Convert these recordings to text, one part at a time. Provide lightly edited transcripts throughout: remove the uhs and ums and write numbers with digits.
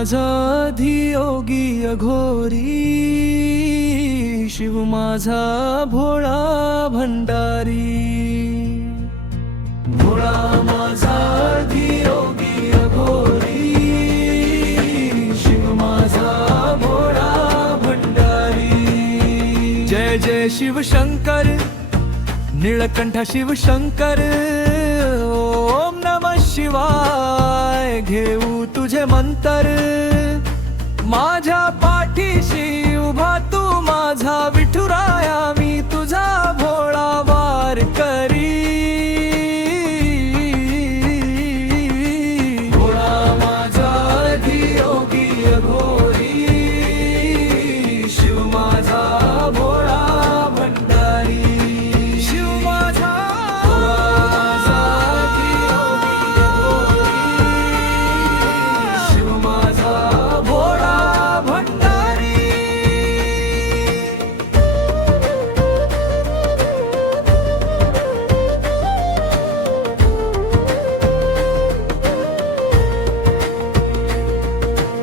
माझा धियोगी अघोरी, शिव माझा भोळा भंडारी. भोळा माझा धियोगी अघोरी, शिव माझा भोळा भंडारी. जय जय शिव शंकर, नीळकंठ शिव शंकर. ओम नमः शिवाय, घेऊ तुझे मंतर. माझ्या पाठीशी उभा तू माझा विठुराया, मी तुझा भोळा वार करी. भोळा माझा धियोगी अघोरी, शिव माझा भोळा भंडारी. शिव माझा धियोगी अघोरी, शिव माझा भोळा भंडारी.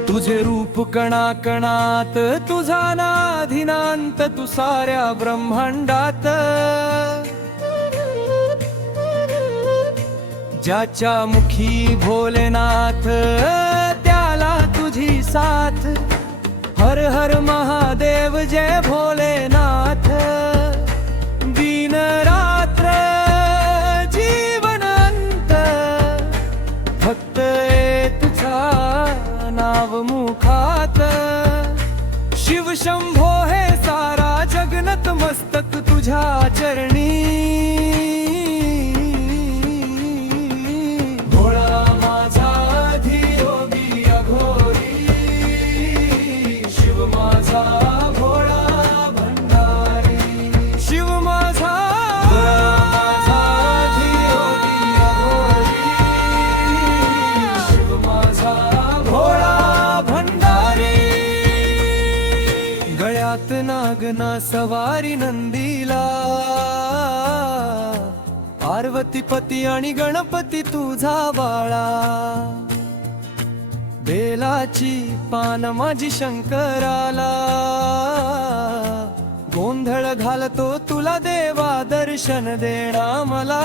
तुझे रूप कणाकणात, तुझा नाधिनांत, तू साऱ्या ब्रह्मांडात. ज्याच्या मुखी भोलेनाथ, त्याला तुझी साथ. हर हर महादेव जय भोलेनाथ. दिन रात्र जीवन अंत, फक्त तुझा नाव मुखात. शिव शंभो हे सारा जगनत मस्तक तुझ्या चरणी. भोळा माझा धियोगी अघोरी, शिव माझा भोळा भंडारी. शिव माझा धियोगी अघोरी, शिव माझा भोळा भंडारी. गळ्यात नागना सवारी नंदीला, पार्वती पती आणि गणपती तुझा बाळा. बेलाची पान माझी शंकराला, गोंधळ घालतो तुला देवा दर्शन देणा मला.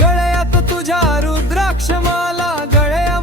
गळ्यात तुझ्या रुद्राक्ष माला, गळ्या